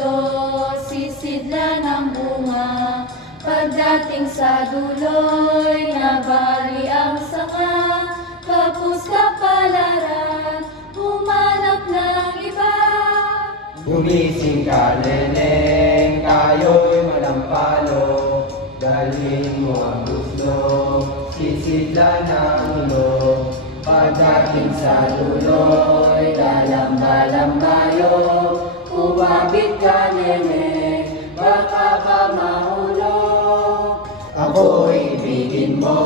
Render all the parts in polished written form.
guslo, sisidlan ang bunga. Pagdating sa duloy, nabali ang sanga. Kapos kapalaran, humanap ng iba. Gumising ka, neneng, tayo'y malampalo. Dalhin mo ang guslo, sisidlan ang ulo. Pagdating sa duloy, lalamba-lambayo. Kumapit ka, neneng, baka ka mahulog. Ako'y ibigin mo,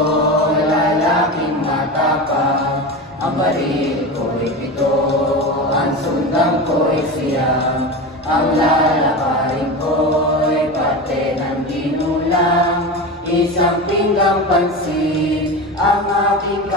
lalaking matapang. Ang baril ko'y pito, ang sundang ko'y siyam. Ang lalaparin ko'y pate ng ginulang. Isang pinggang pansit, ang aking